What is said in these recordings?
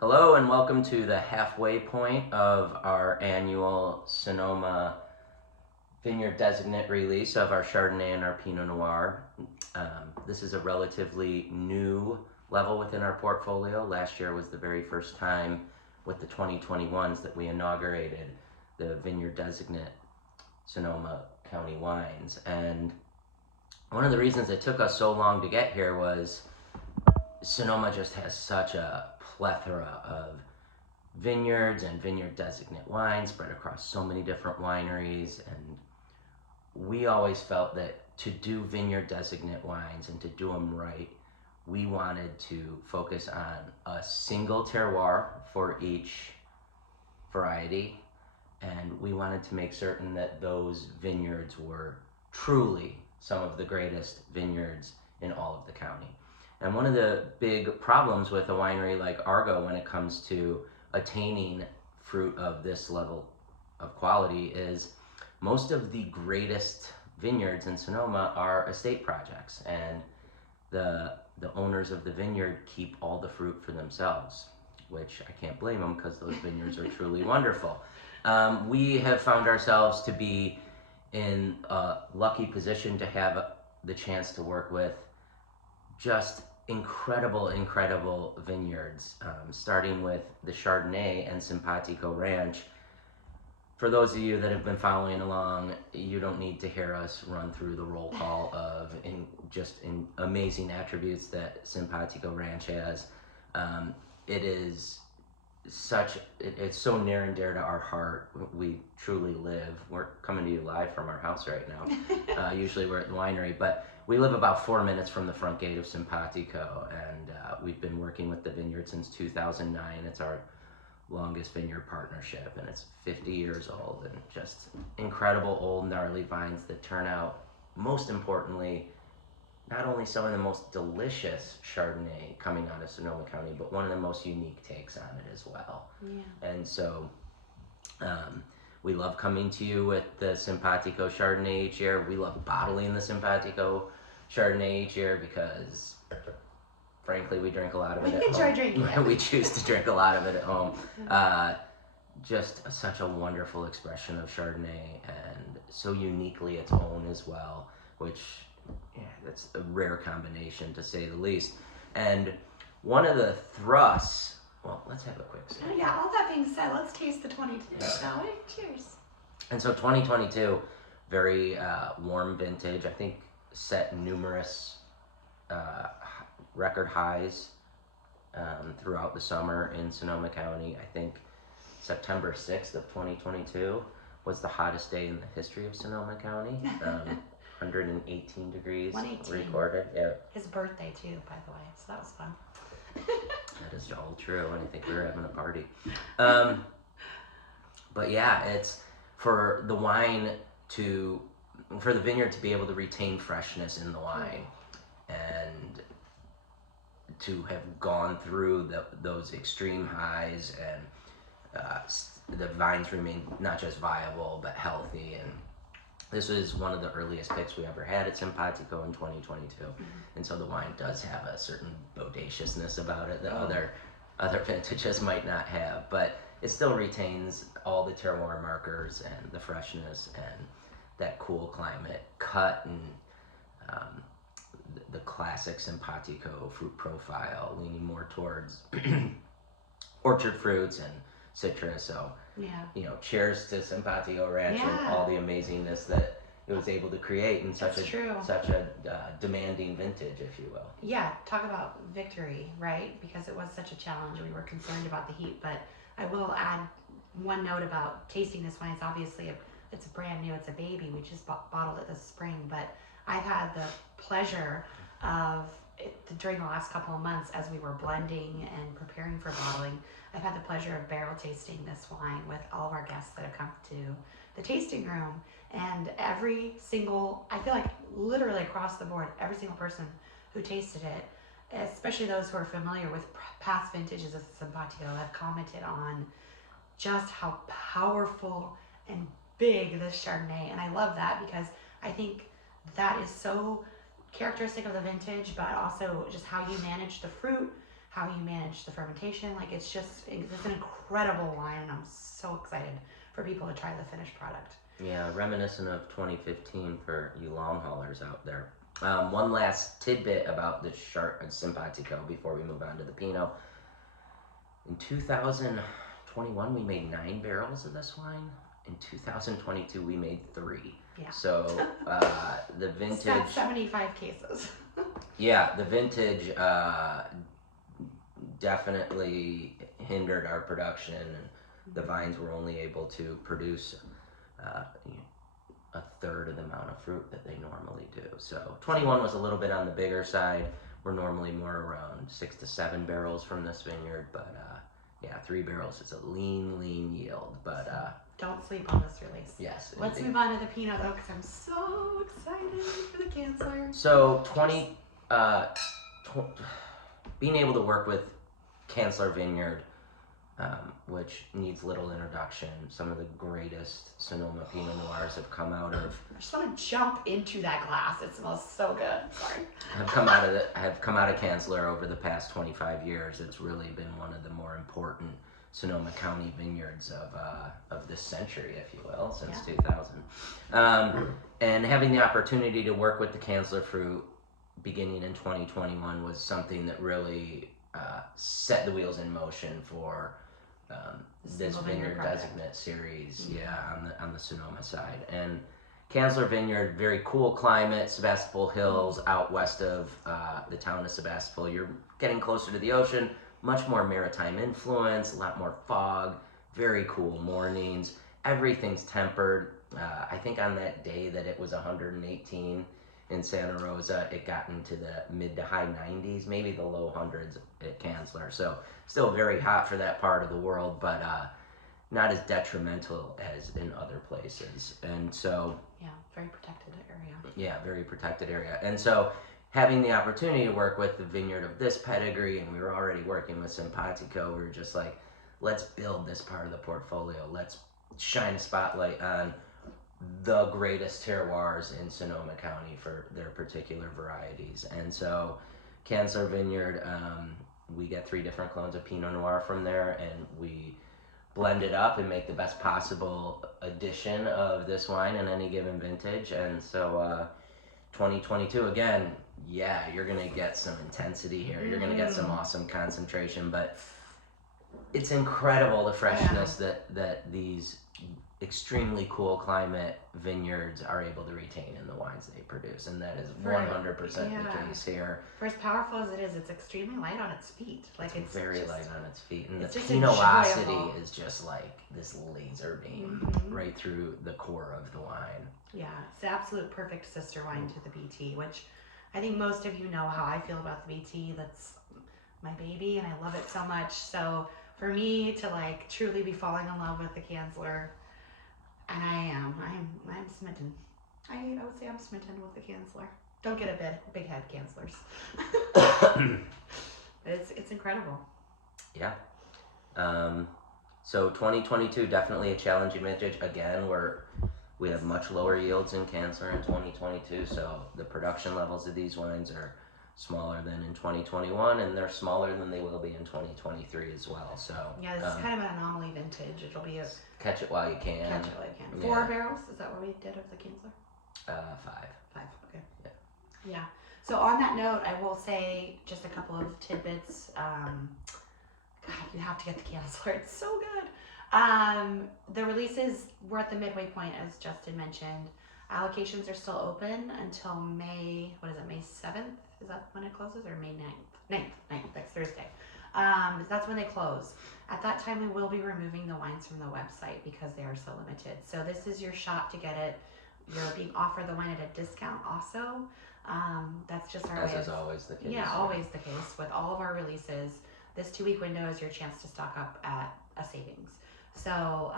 Hello and welcome to the halfway point of our annual Sonoma Vineyard Designate release of our Chardonnay and our Pinot Noir. This is a relatively new level within our portfolio. Last year was the very first time with the 2021s that we inaugurated the Vineyard Designate Sonoma County wines. And one of the reasons it took us so long to get here was Sonoma just has such a plethora of vineyards and vineyard designate wines spread across so many different wineries, and we always felt that to do vineyard designate wines and to do them right, we wanted to focus on a single terroir for each variety, and we wanted to make certain that those vineyards were truly some of the greatest vineyards in all of the county. And one of the big problems with a winery like Argot when it comes to attaining fruit of this level of quality is most of the greatest vineyards in Sonoma are estate projects, and the owners of the vineyard keep all the fruit for themselves, which I can't blame them because those vineyards are truly wonderful. We have found ourselves to be in a lucky position to have the chance to work with just incredible vineyards, starting with the Chardonnay and Simpatico Ranch. For those of you that have been following along, you don't need to hear us run through the roll call of amazing attributes that Simpatico Ranch has. It's so near and dear to our heart. We truly live. We're coming to you live from our house right now. Usually we're at the winery, but we live about 4 minutes from the front gate of Simpatico, and we've been working with the vineyard since 2009. It's our longest vineyard partnership, and it's 50 years old, and just incredible old gnarly vines that turn out, most importantly, not only some of the most delicious Chardonnay coming out of Sonoma County, but one of the most unique takes on it as well. Yeah. And so we love coming to you with the Simpatico Chardonnay each year. We love bottling the Simpatico Chardonnay each year because, frankly, we drink a lot of it at home. We enjoy drinking it. We choose to drink a lot of it at home. Just such a wonderful expression of Chardonnay, and so uniquely its own as well, which, yeah, that's a rare combination to say the least. And one of the thrusts, well, let's have a quick sip. Oh, yeah, all that being said, let's taste the 22. Shall we? Cheers. And so 2022, very warm vintage. I think set numerous record highs throughout the summer in Sonoma County. I think September 6th of 2022 was the hottest day in the history of Sonoma County. 118 degrees 118. Recorded. Yeah. His birthday too, by the way, so that was fun. That is all true, and I think we were having a party. But yeah, it's for the vineyard to be able to retain freshness in the wine, and to have gone through those extreme highs, and the vines remain not just viable but healthy. And this was one of the earliest picks we ever had at Simpatico in 2022. Mm-hmm. And so the wine does have a certain bodaciousness about it that other vintages might not have, but it still retains all the terroir markers and the freshness and that cool climate cut, and the classic Simpatico fruit profile, leaning more towards orchard fruits and citrus. So, yeah, cheers to Simpatico Ranch and all the amazingness that it was able to create in such a demanding vintage, if you will. Yeah, talk about victory, right? Because it was such a challenge. We were concerned about the heat, but I will add one note about tasting this wine. It's obviously it's brand new. It's a baby. We just bottled it this spring, but I've had the pleasure of during the last couple of months, as we were blending and preparing for bottling, I've had the pleasure of barrel tasting this wine with all of our guests that have come to the tasting room. And every single, I feel like literally across the board, every single person who tasted it, especially those who are familiar with past vintages of Simpatico, have commented on just how powerful and big this Chardonnay. And I love that because I think that is so characteristic of the vintage, but also just how you manage the fruit, how you manage the fermentation. Like it's an incredible wine, and I'm so excited for people to try the finished product. Yeah, reminiscent of 2015 for you long haulers out there. One last tidbit about the Simpatico before we move on to the Pinot. In 2021, we made 9 barrels of this wine. In 2022, we made 3. Yeah. So the vintage. That's 75 cases. Yeah, the vintage definitely hindered our production, and the vines were only able to produce a third of the amount of fruit that they normally do. So 21 was a little bit on the bigger side. We're normally more around 6 to 7 barrels from this vineyard, but yeah, 3 barrels is a lean yield. But don't sleep on this release. Yes. Let's move on to the Pinot though, because I'm so excited for the Kanzler. So being able to work with Kanzler Vineyard, which needs little introduction. Some of the greatest Sonoma Pinot Noirs have come out of. I just want to jump into that glass. It smells so good. Sorry. Have come out of Kanzler over the past 25 years. It's really been one of the more important Sonoma County vineyards of this century, if you will, since 2000. And having the opportunity to work with the Kanzler fruit beginning in 2021 was something that really set the wheels in motion for this Vineyard Designate series, on the Sonoma side. And Kanzler Vineyard, very cool climate, Sebastopol Hills, out west of the town of Sebastopol. You're getting closer to the ocean, much more maritime influence, a lot more fog, very cool mornings. Everything's tempered. I think on that day that it was 118 in Santa Rosa, it got into the mid to high 90s, maybe the low hundreds at Kanzler. So still very hot for that part of the world, but not as detrimental as in other places. And so very protected area. Yeah, very protected area. And so having the opportunity to work with the vineyard of this pedigree, and we were already working with Simpatico, we were just like, let's build this part of the portfolio. Let's shine a spotlight on the greatest terroirs in Sonoma County for their particular varieties. And so Kanzler Vineyard, we get 3 different clones of Pinot Noir from there, and we blend it up and make the best possible addition of this wine in any given vintage. And so 2022, again, you're gonna get some intensity here. You're gonna get some awesome concentration, but it's incredible the freshness that these extremely cool climate vineyards are able to retain in the wines they produce, and that is 100% the case here. For as powerful as it is, it's extremely light on its feet. Like it's very light on its feet, and the just Pinotosity is just like this laser beam right through the core of the wine. Yeah, it's the absolute perfect sister wine to the BT, which I think most of you know how I feel about the BT. That's my baby, and I love it so much. So for me to like truly be falling in love with the Kanzler, and I'm smitten. I would say I'm smitten with the Kanzler. Don't get a big head, Kanzlers. It's incredible. Yeah. So 2022, definitely a challenging vintage. Again, we have much lower yields in Kanzler in 2022, so the production levels of these wines are smaller than in 2021, and they're smaller than they will be in 2023 as well. So yeah, this is kind of an anomaly vintage. It'll be a catch it while you can. Catch it while you can. 4 barrels? Is that what we did of the Kanzler? 5. 5. Okay. Yeah. So on that note, I will say just a couple of tidbits. God, you have to get the Kanzler. It's so good. The releases, we're at the midway point, as Justin mentioned. Allocations are still open until May 7th? Is that when it closes? Or May 9th? 9th, next Thursday. That's when they close. At that time, we will be removing the wines from the website because they are so limited. So this is your shot to get it. You're being offered the wine at a discount also. That's just our way. As is always the case. Yeah, always the case with all of our releases. This 2-week window is your chance to stock up at a savings. So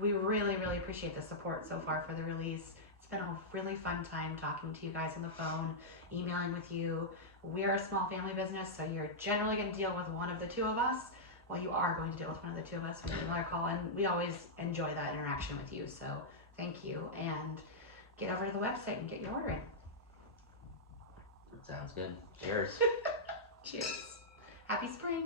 we really, really appreciate the support so far for the release. It's been a really fun time talking to you guys on the phone, emailing with you. We are a small family business, so you're generally going to deal with one of the 2 of us. Well, you are going to deal with one of the 2 of us when you email or call, and we always enjoy that interaction with you. So thank you, and get over to the website and get your order in. Sounds good. Cheers. Cheers. Happy spring.